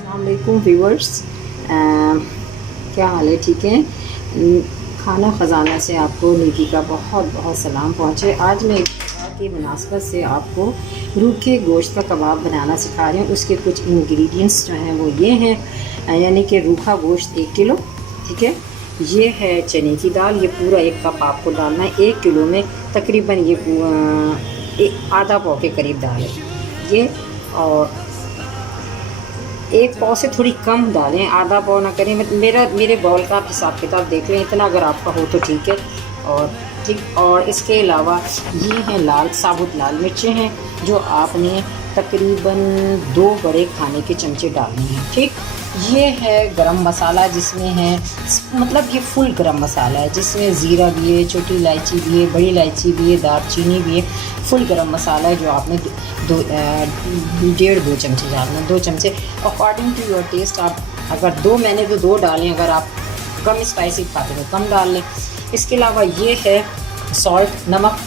अस्सलाम वालेकुम व्यूअर्स, क्या हाल है? ठीक है। खाना ख़जाना से आपको नीति का बहुत बहुत सलाम पहुँचे। आज मैं इफ्तार की मुनासबत से आपको रूखे गोश्त का कबाब बनाना सिखा रही हूँ। उसके कुछ इंग्रेडिएंट्स जो हैं वो ये हैं, यानी कि रूखा गोश्त 1 किलो, ठीक है। ये है चने की दाल, ये पूरा 1 कप आपको डालना है। 1 किलो में तकरीबन ये आधा पाव के करीब दाल है ये, और 1 पाव से थोड़ी कम डालें, आधा पाव ना करें। मेरे बॉल का आप हिसाब किताब देख लें, इतना अगर आपका हो तो ठीक है। और इसके अलावा ये हैं साबुत लाल मिर्चें हैं, जो आपने तकरीबन 2 बड़े खाने के चमचे डालने हैं, ठीक। ये है गरम मसाला, जिसमें है मतलब ये फुल गरम मसाला है, जिसमें ज़ीरा भी है, छोटी इलायची भी है, बड़ी इलायची भी है, दालचीनी भी है। फुल गरम मसाला है जो आपने 1.5-2 चमचे डालना, 2 चमचे अकॉर्डिंग टू योर टेस्ट। आप अगर 2, मैंने तो 2 डालें, अगर आप कम स्पाइसी खाते तो कम डाल लें। इसके अलावा ये है सॉल्ट, नमक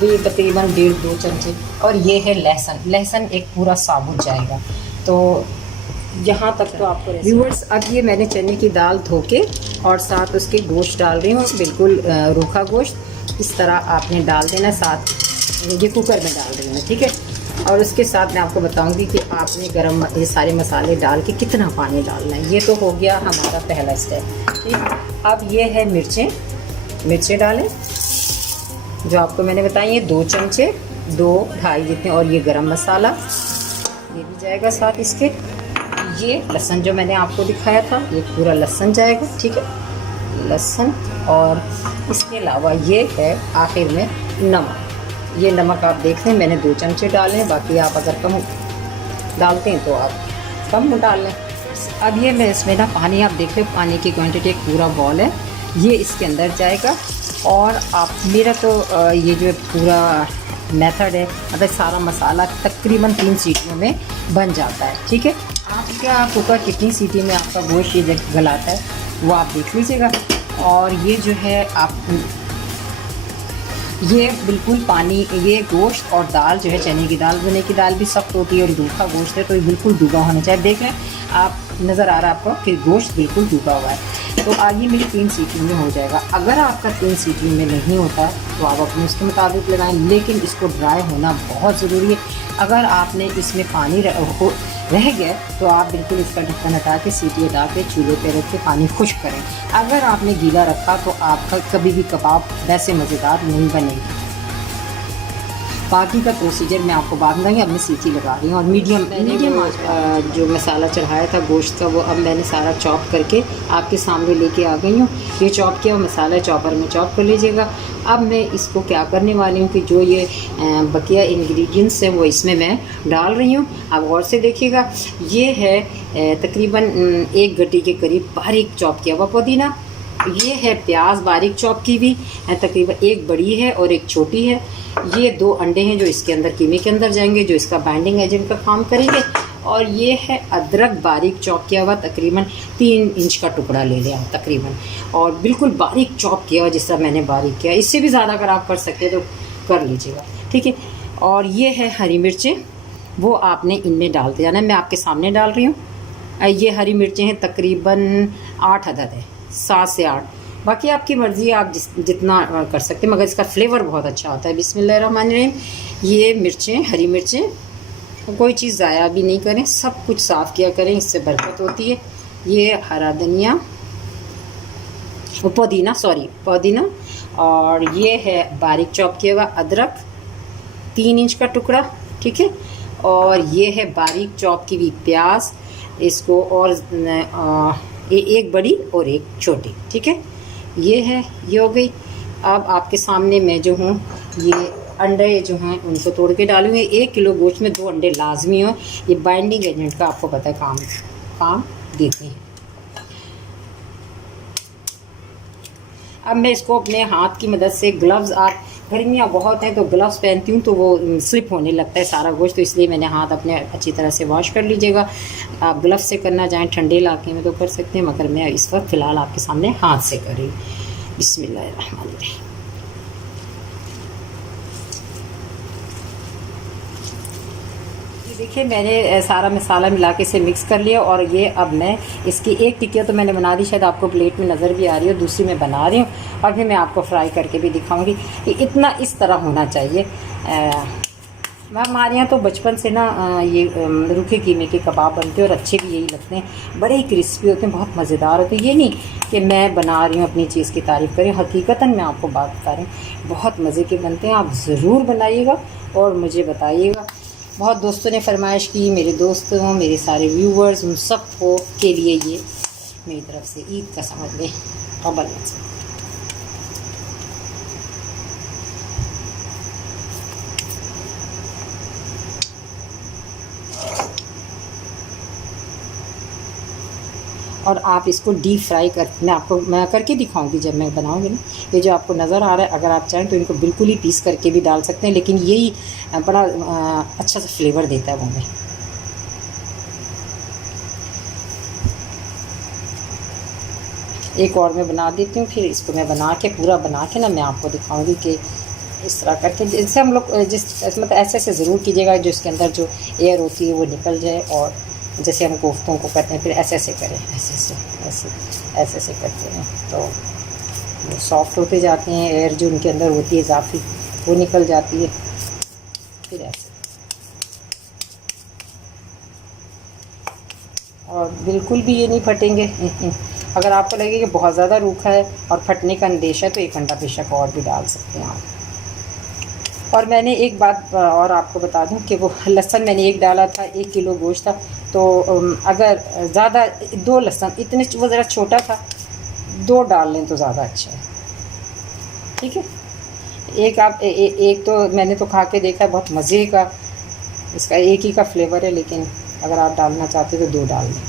भी तकरीबन 1.5-2 चमचे। और ये है लहसुन एक पूरा साबुत जाएगा। तो यहाँ तक तो आपको व्यूअर्स, अब ये मैंने चने की दाल धो के और साथ उसके गोश्त डाल रही हूँ, बिल्कुल रूखा गोश्त। इस तरह आपने डाल देना, साथ ये कुकर में डाल रही हूँ मैं, ठीक है। और उसके साथ मैं आपको बताऊंगी कि आपने ये सारे मसाले डाल के कितना पानी डालना है। ये तो हो गया हमारा पहला स्टेप, ठीक। अब ये है मिर्चें डालें, जो आपको मैंने बताई है 2 चमचे, 2-2.5 जितने। और ये गरम मसाला ये भी जाएगा साथ इसके। ये लहसुन जो मैंने आपको दिखाया था, ये पूरा लहसुन जाएगा, ठीक है, लहसुन। और इसके अलावा ये है आखिर में नमक। ये नमक आप देख लें, मैंने 2 चमचे डाले हैं, बाकी आप अगर कम डालते हैं तो आप कम डाल लें। अब ये मैं इसमें ना पानी, आप देख लें पानी की क्वांटिटी, एक पूरा बॉल है, ये इसके अंदर जाएगा। और आप मेरा तो ये जो पूरा मेथड है, मतलब सारा मसाला तकरीबन 3 सीटियों में बन जाता है, ठीक है। आपका कुकर कितनी सीटी में आपका गोश्त ये गलाता है वो आप देख लीजिएगा। और ये जो है आप ये बिल्कुल पानी, ये गोश्त और दाल जो है चने की दाल भी सख्त होती है और रूखा गोश्त है, तो ये बिल्कुल डूबा होना चाहिए। देख लें आप, नज़र आ रहा है आपको कि गोश्त बिल्कुल डूबा हुआ है। तो आगे मेरी 3 सीटी में हो जाएगा। अगर आपका 3 सीटी में नहीं होता तो आप अपने उसके मुताबिक लगाएं, लेकिन इसको ड्राई होना बहुत ज़रूरी है। अगर आपने इसमें पानी रह गया तो आप बिल्कुल इसका ढक्कन हटा के, सीटी हटा के, चूल्हे पे रख के पानी खुश्क करें। अगर आपने गीला रखा तो आपका कभी भी कबाब वैसे मज़ेदार नहीं बनेगी। बाकी का प्रोसीजर मैं आपको बाद में बताऊंगी। अब मैं सीटी लगा रही हूँ और मीडियम जो मसाला चढ़ाया था गोश्त का, वो अब मैंने सारा चॉप करके आपके सामने लेके आ गई हूँ। ये चॉप किया हुआ मसाला चॉपर में चॉप कर लीजिएगा। अब मैं इसको क्या करने वाली हूँ कि जो ये बकिया इंग्रेडिएंट्स हैं वो इसमें मैं डाल रही हूँ। आप गौर से देखिएगा, ये है तकरीबन 1 गड्डी के करीब बारीक चॉप किया हुआ पुदीना। ये है प्याज बारीक चॉप की हुई, तकरीबन 1 बड़ी है और 1 छोटी है। ये 2 अंडे हैं जो इसके अंदर कीमे के अंदर जाएंगे, जो इसका बाइंडिंग एजेंट का काम करेंगे। और ये है अदरक बारीक चॉप किया हुआ, तकरीबन 3 इंच का टुकड़ा ले लिया तकरीबन, और बिल्कुल बारीक चॉप किया हुआ, जिस तरह मैंने बारीक किया। इससे भी ज़्यादा अगर आप कर सकते तो कर लीजिएगा, ठीक है। और ये है हरी मिर्चें, वो आपने इनमें डालते जाना है। मैं आपके सामने डाल रही हूँ। ये हरी मिर्चें हैं तकरीबन 8 अदद है, 7 से 8। बाकी आपकी मर्ज़ी, आप जितना कर सकते हैं, मगर इसका फ्लेवर बहुत अच्छा होता है। बिस्मिल्लाहिर्रहमानिर्रहीम। ये मिर्चें, हरी मिर्चें, कोई चीज़ ज़ाया भी नहीं करें, सब कुछ साफ़ किया करें, इससे बरकत होती है। ये हरा धनिया, पुदीना। और ये है बारीक चॉप किया हुआ अदरक, 3 इंच का टुकड़ा, ठीक है। और ये है बारीक चॉप की हुई प्याज, इसको, और 1 बड़ी और 1 छोटी, ठीक है। ये हो गई। अब आपके सामने मैं जो हूँ, ये अंडे जो हैं उनको तोड़ के डालूँगी। 1 किलो गोश्त में 2 अंडे लाजमी हो। ये बाइंडिंग एजेंट का आपको पता है काम देते हैं। अब मैं इसको अपने हाथ की मदद से, ग्लव्स, आप गर्मियाँ बहुत हैं तो ग्लव्स पहनती हूँ तो वो स्लिप होने लगता है सारा गोश्त, तो इसलिए मैंने हाथ अपने अच्छी तरह से वॉश कर लीजिएगा। आप ग्लव्स से करना चाहें ठंडे इलाके में तो कर सकते हैं, मगर मैं इस वक्त फ़िलहाल आपके सामने हाथ से कर रही हूँ। बिस्मिल्लाहिर्रहमानिर्रहीम। ये देखिए मैंने सारा मसाला मिला के इसे मिक्स कर लिया और ये अब मैं इसकी एक टिक्किया तो मैंने बना दी, शायद आपको प्लेट में नज़र भी आ रही है, दूसरी मैं बना रही हूँ और फिर मैं आपको फ्राई करके भी दिखाऊंगी कि इतना इस तरह होना चाहिए। हमारे यहाँ तो बचपन से ना ये रूखे कीमे के कबाब बनते हैं और अच्छे भी यही लगते हैं, बड़े ही क्रिस्पी होते हैं, बहुत मज़ेदार होते हैं। ये नहीं कि मैं बना रही हूँ अपनी चीज़ की तारीफ़ करें, हकीकतन मैं आपको बात बता रही हूँ, बहुत मज़े के बनते हैं। आप ज़रूर बनाइएगा और मुझे बताइएगा। बहुत दोस्तों ने फरमाइश की, मेरे दोस्तों, मेरे सारे व्यूवर्स, उन सब को के लिए ये मेरी तरफ से ईद का समझ लें और से। और आप इसको डीप फ्राई कर, मैं करके दिखाऊंगी जब मैं बनाऊंगी ना। ये जो आपको नज़र आ रहा है, अगर आप चाहें तो इनको बिल्कुल ही पीस करके भी डाल सकते हैं, लेकिन यही बड़ा अच्छा सा फ्लेवर देता है वो में। एक और मैं बना देती हूँ, फिर इसको मैं बना के पूरा बना के ना मैं आपको दिखाऊंगी कि इस तरह करके, जैसे हम लोग मतलब ऐसे ऐसे ज़रूर कीजिएगा जो इसके अंदर जो एयर होती है वो निकल जाए, और जैसे हम कोफ्तों को करते हैं फिर ऐसे ऐसे करें, ऐसे ऐसे करते हैं तो वो सॉफ्ट होते जाते हैं, एयर जो उनके अंदर होती है इजाफी वो निकल जाती है, फिर ऐसे। और बिल्कुल भी ये नहीं फटेंगे। अगर आपको लगे कि बहुत ज़्यादा रूखा है और फटने का अंदेशा है तो 1 घंटा बेशक और भी डाल सकते हैं आप। और मैंने एक बात और आपको बता दूं कि वो लहसुन मैंने 1 डाला था, 1 किलो गोश्त था, तो अगर ज़्यादा 2 लहसुन, इतने वो ज़रा छोटा था, 2 डाल लें तो ज़्यादा अच्छा है, ठीक है। एक आप एक तो मैंने तो खा के देखा है, बहुत मज़े का इसका एक ही का फ्लेवर है, लेकिन अगर आप डालना चाहते तो 2 डाल लें।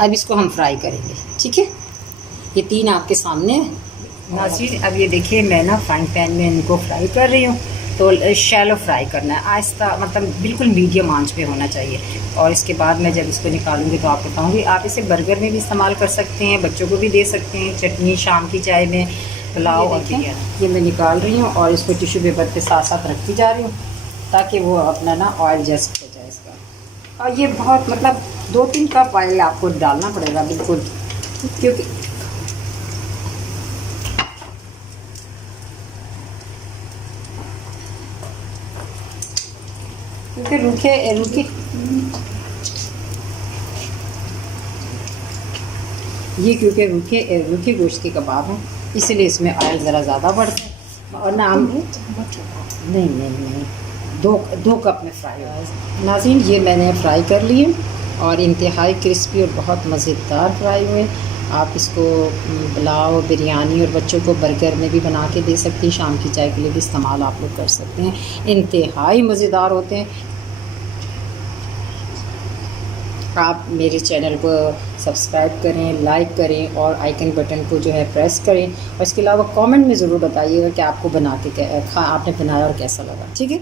अब इसको हम फ्राई करेंगे, ठीक है। ये 3 आपके सामने नाज़रीन। अब ये देखिए मैं ना फ्राइंग पैन में इनको फ्राई कर रही हूँ, तो शैलो फ्राई करना है, आहिस्ता, मतलब बिल्कुल मीडियम आंच पे होना चाहिए। और इसके बाद मैं जब इसको निकालूंगी तो आपको बताऊँगी। आप इसे बर्गर में भी इस्तेमाल कर सकते हैं, बच्चों को भी दे सकते हैं, चटनी, शाम की चाय में, पुलाव और बिरयानी। ये मैं निकाल रही हूँ और इसको टिश्यू पेपर के साथ साथ रखती जा रही हूँ ताकि वो अपना ना ऑयल जस्ट हो जाए इसका। और ये बहुत मतलब 2-3 कप ऑयल आपको डालना पड़ेगा बिल्कुल, क्योंकि रूखे ये क्योंकि रूखे गोश्त के कबाब हैं, इसलिए इसमें ऑयल ज़रा ज़्यादा बढ़ता है। और ना हम नहीं 2 कप में फ्राई हुआ। नाज़रीन ये मैंने फ्राई कर लिए और इंतहाई क्रिस्पी और बहुत मज़ेदार फ्राई हुए। आप इसको पुलाव, बिरयानी और बच्चों को बर्गर में भी बना के दे सकती हैं, शाम की चाय के लिए भी इस्तेमाल आप लोग कर सकते हैं, इंतहाई मज़ेदार होते हैं। आप मेरे चैनल को सब्सक्राइब करें, लाइक करें और आइकन बटन को जो है प्रेस करें, और इसके अलावा कमेंट में ज़रूर बताइएगा कि आपको आपने बनाया और कैसा लगा, ठीक है।